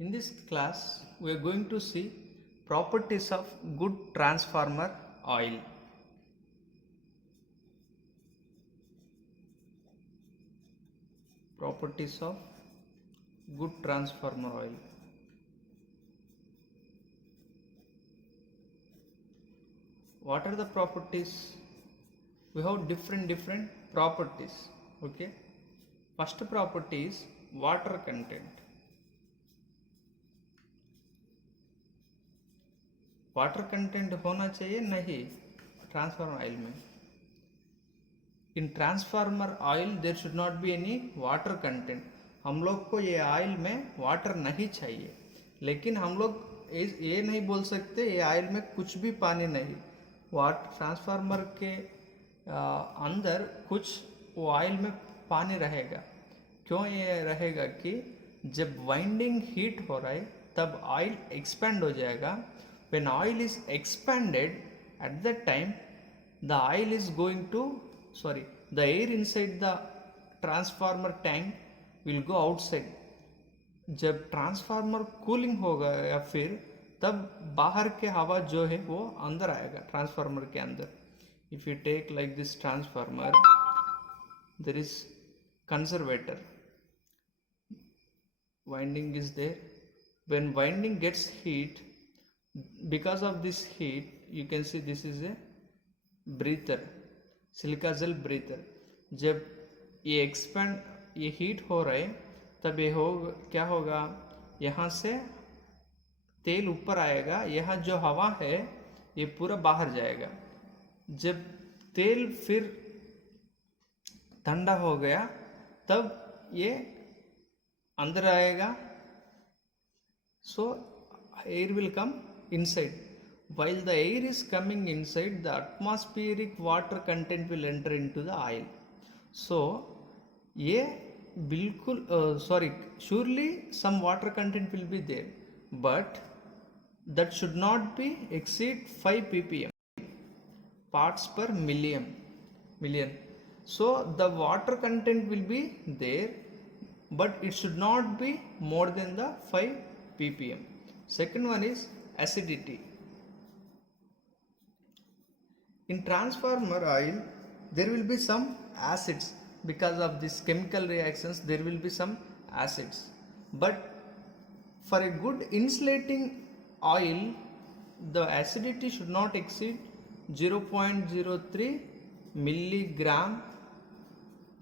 In this class, we are going to see properties of good transformer oil. Properties of good transformer oil. What are the properties? We have different properties. Okay. First property is water content. Water content होना चाहिए नहीं transformer oil में. इन transformer oil there should not be any water content. हम लोग को ये oil में water नहीं चाहिए, लेकिन हम लोग ये नहीं बोल सकते ये ऑयल में कुछ भी पानी नहीं. वाटर ट्रांसफार्मर के अंदर कुछ वो ऑयल में पानी रहेगा. क्यों ये रहेगा कि जब वाइंडिंग हीट हो रहा है तब ऑयल एक्सपेंड हो जाएगा. When oil is expanded, at that time the oil is going to the air inside the transformer tank will go outside. जब ट्रांसफार्मर कूलिंग होगा या फिर तब बाहर के हवा जो है वो अंदर आएगा ट्रांसफार्मर के अंदर. If you take like this transformer, there is conservator, winding is there. When winding gets heat, because of this heat you can see this is a breather, silica gel breather. जब ये expand ये heat हो रहा है तब ये क्या होगा, यहाँ से तेल ऊपर आएगा, यहाँ जो हवा है ये पूरा बाहर जाएगा. जब तेल फिर ठंडा हो गया तब ये अंदर आएगा. सो air will come inside. While the air is coming inside, the atmospheric water content will enter into the oil. So ये बिल्कुल surely some water content will be there, but that should not be exceed 5 ppm, parts per million. So the water content will be there, but it should not be more than the 5 ppm. Second one is acidity. In transformer oil there will be some acids. Because of this chemical reactions there will be some acids, but for a good insulating oil the acidity should not exceed 0.03 milligram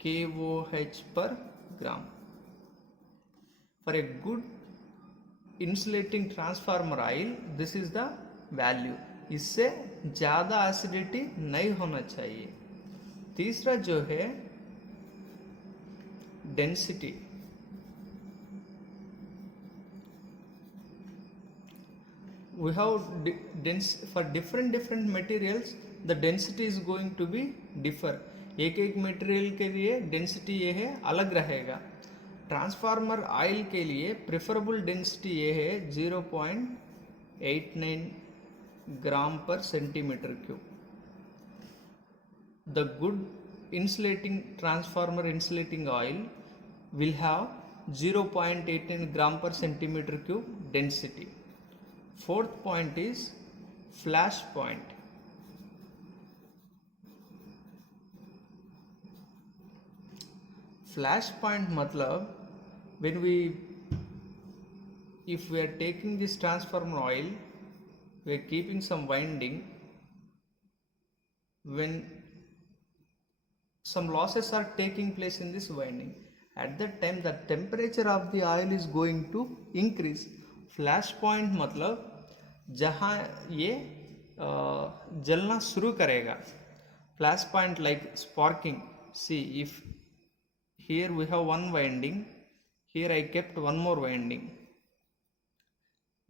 KOH per gram. For a good insulating transformer oil this is the value. इससे ज़्यादा acidity नहीं होना चाहिए. तीसरा जो है density. We have for different materials the density is going to be differ. एक material के लिए डेंसिटी ये है अलग रहेगा. ट्रांसफार्मर ऑयल के लिए प्रेफरेबल डेंसिटी ये है 0.89 ग्राम पर centimetre cube. The good insulating transformer insulating oil will have 0.89 ग्राम पर centimetre cube density. Fourth point is flash point. Flash point मतलब when if we are taking this transformer oil, we are keeping some winding. When some losses are taking place in this winding, at that time the temperature of the oil is going to increase. Flash point मतलब जहाँ ये जलना शुरू करेगा. Flash point like sparking. See, if here we have one winding, here I kept one more winding.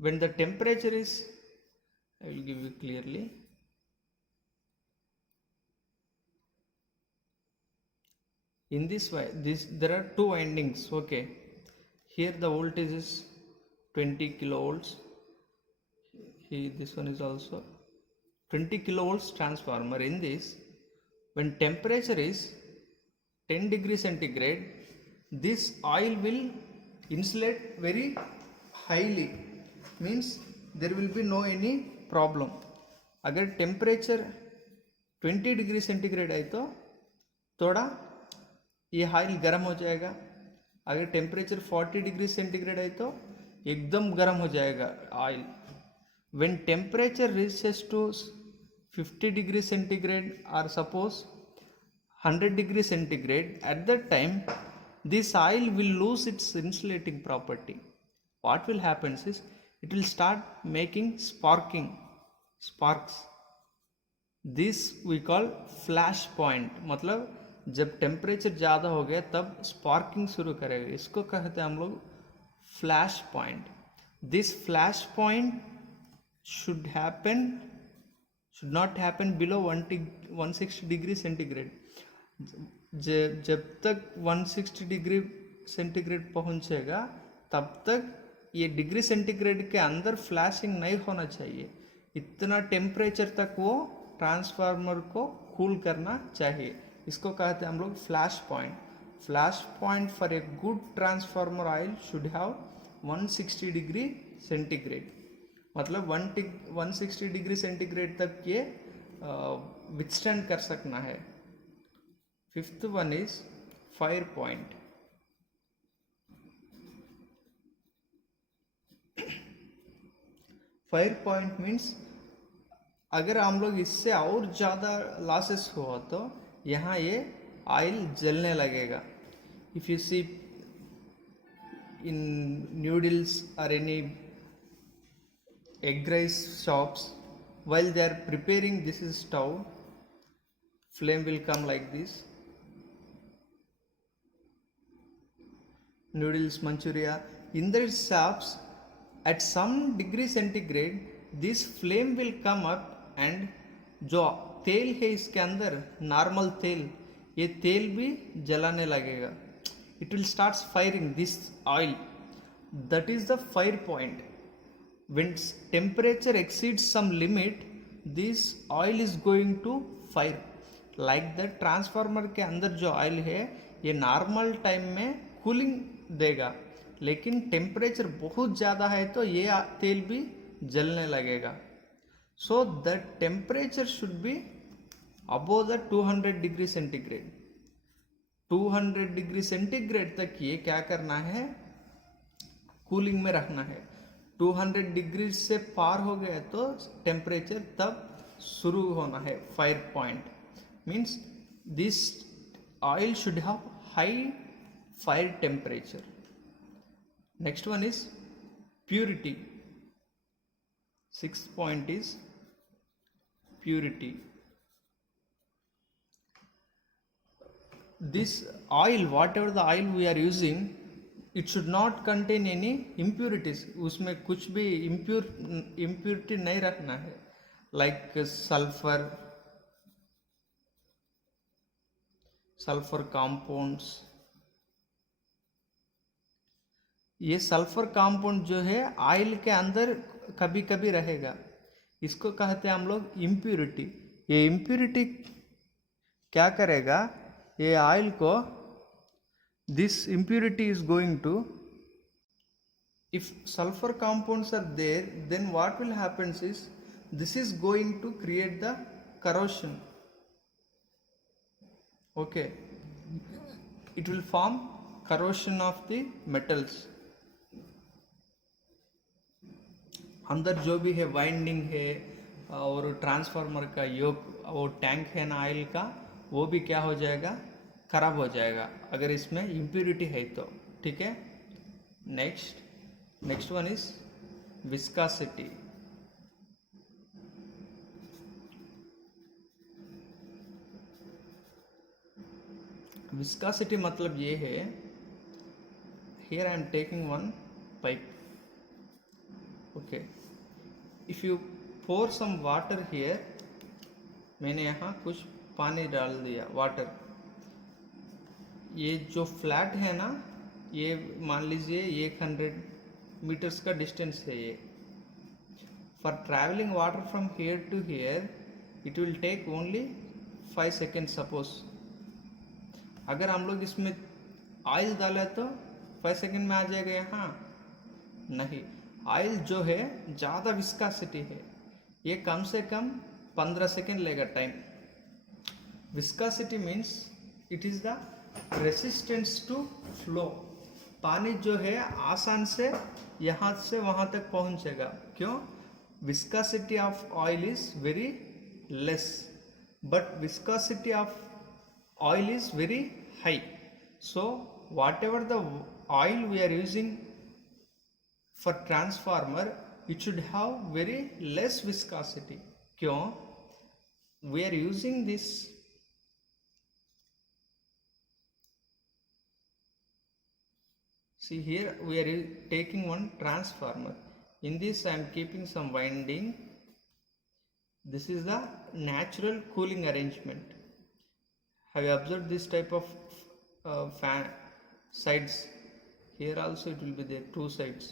When the temperature is, I will give you clearly. In this way, there are two windings. Okay, here the voltage is 20 kilovolts. Here this one is also 20 kilovolts transformer. In this, when temperature is 10 degrees centigrade, this oil will insulate very highly means there will be no any problem. अगर temperature 20 degree centigrade है तो थोड़ा ये oil गर्म हो जाएगा. अगर temperature 40 degree centigrade है तो एकदम गर्म हो जाएगा oil. when temperature reaches to 50 degree centigrade or suppose 100 degree centigrade, at that time this oil will lose its insulating property. What will happen is it will start making sparks. This we call flash point. मतलब जब temperature ज़्यादा हो गया तब sparking शुरू करेगा. इसको कहते हैं हम लोग flash point. This flash point should not happen below 160 degree centigrade. जब तक 160 डिग्री सेंटीग्रेड पहुंचेगा तब तक ये डिग्री सेंटीग्रेड के अंदर फ्लैशिंग नहीं होना चाहिए. इतना टेम्परेचर तक वो ट्रांसफार्मर को कूल करना चाहिए. इसको कहते हैं हम लोग flash point. Flash point for a good transformer oil should have 160 degree centigrade. मतलब 160 डिग्री सेंटीग्रेड तक ये विथस्टैंड कर सकना है. Fifth one is fire point. Fire point means अगर हम लोग इससे और ज़्यादा लॉसेस हुआ तो यहाँ ये ऑयल जलने लगेगा. If you see in noodles और any egg rice shops, while they are preparing, this is stove, flame will come like this. Noodles, Manchuria, in the shops at some degree centigrade this flame will come up and जो तेल है इसके अंदर normal तेल, ये तेल भी जलाने लगेगा. It will start firing this oil. That is the fire point. When temperature exceeds some limit, this oil is going to fire. Like the transformer के अंदर जो ऑयल है ये नॉर्मल टाइम में कूलिंग देगा, लेकिन टेम्परेचर बहुत ज़्यादा है तो ये तेल भी जलने लगेगा. So the temperature should be above the 200 degree centigrade. 200 degree centigrade तक ये क्या करना है, कूलिंग में रखना है. 200 डिग्री से पार हो गया तो टेम्परेचर तब शुरू होना है. Fire point means this oil should have high fire temperature. Next one is purity. Sixth point is purity. This oil, whatever the oil we are using, it should not contain any impurities. उसमें कुछ भी impurity नहीं रखना है. Like sulphur compounds. ये sulphur compound जो है oil के अंदर कभी कभी रहेगा. इसको कहते हैं हम लोग इम्प्यूरिटी. ये इम्प्यूरिटी क्या करेगा, ये ऑयल को, this impurity is going to, if sulfur compounds are there, then what will happen is this is going to create the corrosion. Okay, it will form corrosion of the metals. अंदर जो भी है winding है और transformer का योग और tank है ना ऑयल का, वो भी क्या हो जाएगा, खराब हो जाएगा अगर इसमें इम्प्यूरिटी है तो. ठीक है. Next one is viscosity. Viscosity मतलब ये है, here I am taking one pipe. Okay, if you pour some water here, मैंने यहाँ कुछ पानी डाल दिया, वाटर. ये जो फ्लैट है ना, ये मान लीजिए 100 मीटर्स का डिस्टेंस है. ये for travelling water from here to here it will take only 5 second. Suppose अगर हम लोग इसमें ऑयल डाला तो 5 सेकेंड में आ जाएगा यहाँ. नहीं, ऑयल जो है ज़्यादा विस्कासिटी है, ये कम से कम 15 सेकेंड लेगा time. Viscosity means it is the resistance to flow. पानी जो है आसान से यहाँ से वहाँ तक पहुँचेगा। क्यों? Viscosity of oil is very less, but viscosity of oil is very high. So whatever the oil we are using for transformer, it should have very less viscosity. क्यों? We are using this see here we are taking one transformer. In this I am keeping some winding. This is the natural cooling arrangement. Have you observed this type of fan sides? Here also it will be there, two sides.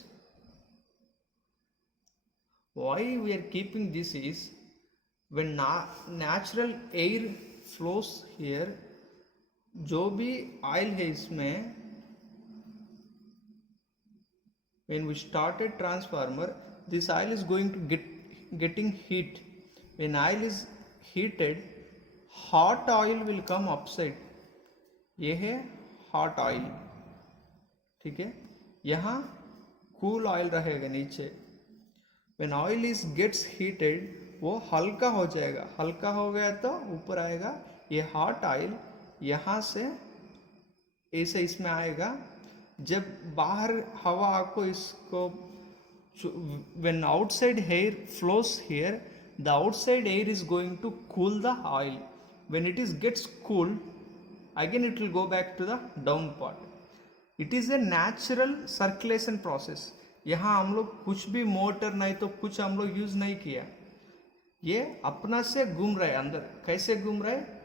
Why we are keeping this is when natural air flows here, जो भी oil है इसमें, when we start a transformer, this oil is going to getting heat. When oil is heated, hot oil will come upside. ये है hot oil, ठीक है। यहाँ cool oil रहेगा नीचे। When oil is gets heated वो हल्का हो जाएगा, हल्का हो गया तो ऊपर आएगा। ये हॉट ऑयल यहाँ से ऐसे इसमें आएगा। जब बाहर हवा आपको इसको when outside air flows here, the outside air is going to cool the oil. When it is gets cooled, again it will go back to the down part. It is a natural circulation process. यहाँ हम लोग कुछ भी motor नहीं तो कुछ हम लोग यूज नहीं किया, ये अपना से घूम रहा है अंदर। कैसे घूम रहा है?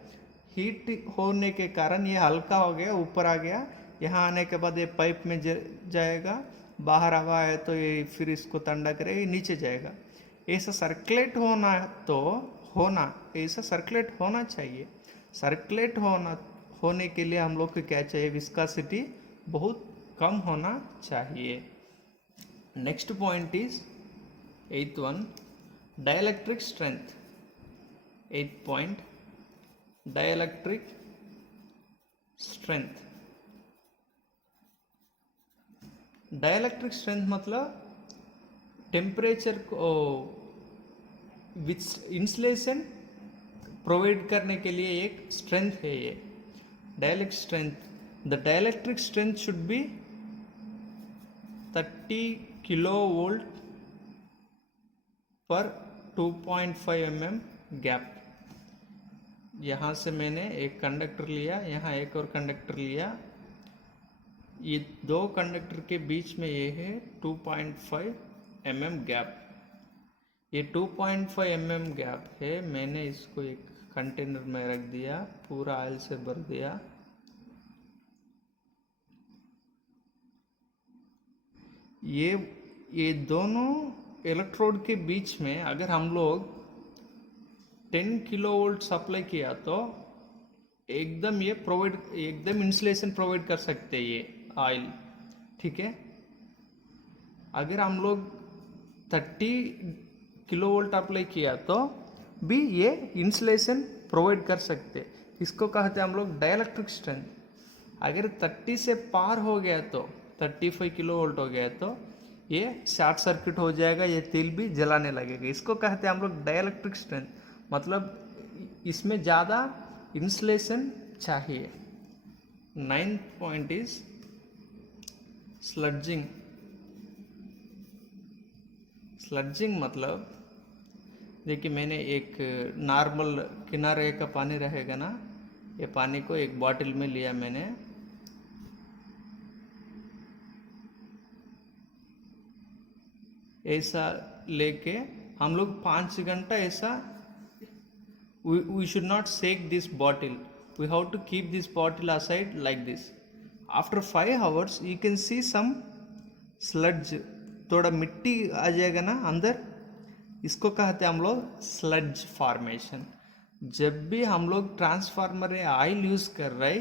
हीट होने के कारण ये हल्का हो गया, ऊपर आ गया। यहाँ आने के बाद ये पाइप में जाएगा, बाहर हवा है तो ये फिर इसको ठंडा करेगा, ये नीचे जाएगा। ऐसा सर्कुलेट होना तो ऐसा सर्कुलेट होना चाहिए। सर्कुलेट होने के लिए हम लोग को क्या चाहिए? विस्कासिटी बहुत कम होना चाहिए। Next point is 8th one, dielectric strength. 8th point, dielectric strength. Dielectric strength मतलब टेम्परेचर को विच इंसुलेशन प्रोवाइड करने के लिए एक स्ट्रेंथ है ये dielectric strength. The dielectric strength should be 30 kilovolt पर 2.5 mm गैप। यहाँ से मैंने एक कंडक्टर लिया, यहाँ एक और कंडक्टर लिया, ये दो कंडक्टर के बीच में ये है 2.5 mm गैप। ये 2.5 mm गैप है। मैंने इसको एक कंटेनर में रख दिया, पूरा ऑयल से भर दिया। ये दोनों इलेक्ट्रोड के बीच में अगर हम लोग 10 किलोवोल्ट सप्लाई किया तो एकदम ये एकदम इंसुलेशन प्रोवाइड कर सकते हैं ये ऑयल, ठीक है। अगर हम लोग 30 किलोवोल्ट अप्लाई किया तो भी ये इंसुलेशन प्रोवाइड कर सकते। इसको कहते हैं हम लोग डाइलेक्ट्रिक स्ट्रेंथ। अगर 30 से पार हो गया तो 35 किलोवोल्ट हो गया तो ये शॉर्ट सर्किट हो जाएगा, ये तेल भी जलाने लगेगा। इसको कहते हैं हम लोग डाइलेक्ट्रिक स्ट्रेंथ, मतलब इसमें ज़्यादा इंसुलेशन चाहिए। 9th point is स्लडजिंग। स्लडजिंग मतलब देखिए, मैंने एक नॉर्मल किनारे का पानी रहेगा ना, ये पानी को एक बॉटल में लिया मैंने। ऐसा लेके हम लोग 5 घंटा ऐसा we should not shake this bottle. We have to keep this bottle aside like this. After 5 hours you can see some sludge, थोड़ा मिट्टी आ जाएगा ना अंदर, इसको कहते हैं हम लोग स्लड्ज फॉर्मेशन। जब भी हम लोग ट्रांसफार्मर में ऑयल यूज़ कर रहे,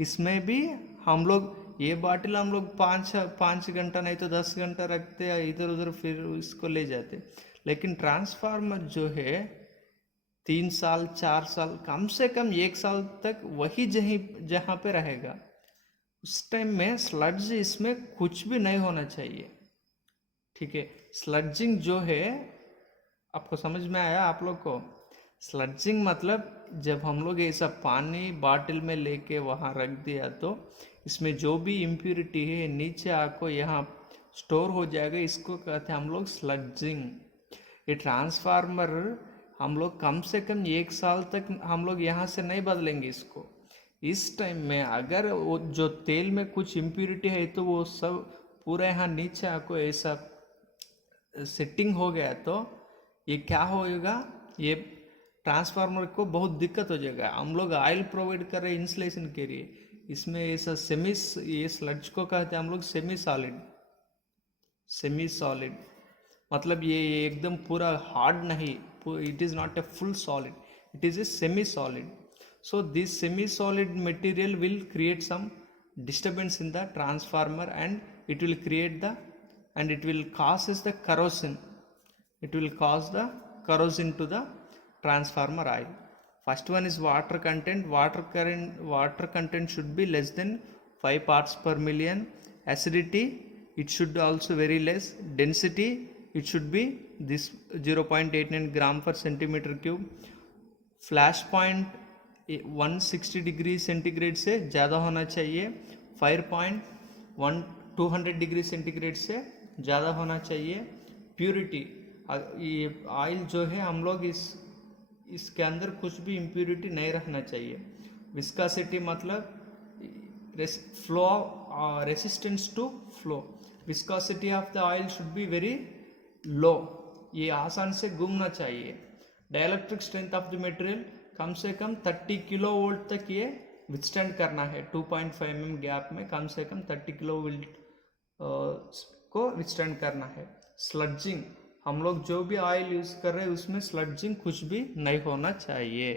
इसमें भी हम लोग ये बाटिल हम लोग 5 घंटा नहीं तो 10 घंटा रखते हैं इधर उधर, फिर इसको ले जाते। लेकिन ट्रांसफार्मर जो है 3 साल 4 साल, कम से कम 1 साल तक वही जहाँ पे रहेगा। उस टाइम में स्लड्ज इसमें कुछ भी नहीं होना चाहिए, ठीक है। स्लडजिंग जो है, आपको समझ में आया आप लोग को? स्लडजिंग मतलब जब हम लोग ऐसा पानी बाटिल में लेके वहाँ रख दिया तो इसमें जो भी इम्प्यूरिटी है नीचे आको यहाँ स्टोर हो जाएगा, इसको कहते हैं हम लोग स्लडजिंग। ये ट्रांसफार्मर हम लोग कम से कम 1 साल तक हम लोग यहाँ से नहीं बदलेंगे इसको। इस टाइम में अगर वो जो तेल में कुछ इम्प्यूरिटी है तो वो सब पूरा यहाँ नीचे आको ऐसा सेटिंग हो गया तो ये क्या होएगा, ये ट्रांसफार्मर को बहुत दिक्कत हो जाएगा। हम लोग ऑयल प्रोवाइड कर रहे हैं इंसुलेशन के लिए, इसमें ऐसा ये स्लड्ज को कहते हैं हम लोग सेमी सॉलिड। मतलब ये एकदम पूरा हार्ड नहीं, it is not a full solid, it is a semi solid. So this semi-solid material will create some disturbance in the transformer and it will causes the corrosion. It will cause the corrosion to the transformer oil. First one is water content. Water content should be less than 5 parts per million. Acidity, it should also very less. Density, it should be this 0.89 gram per centimeter cube. Flash point 160 degree centigrade से ज़्यादा होना चाहिए। Fire point 200 degree centigrade से ज़्यादा होना चाहिए। Purity, ये oil जो है हम लोग इसके अंदर कुछ भी इम्प्यूरिटी नहीं रखना चाहिए। विस्कोसिटी मतलब flow, resistance to flow, viscosity of the oil should be very low, ये आसान से घूमना चाहिए। Dielectric strength of the material कम से कम 30 किलो वोल्ट तक ये विथस्टैंड करना है। 2.5 mm गैप में कम से कम 30 किलो वोल्ट को विथस्टैंड करना है। स्लडजिंग, हम लोग जो भी ऑयल यूज़ कर रहे हैं उसमें स्लडजिंग कुछ भी नहीं होना चाहिए।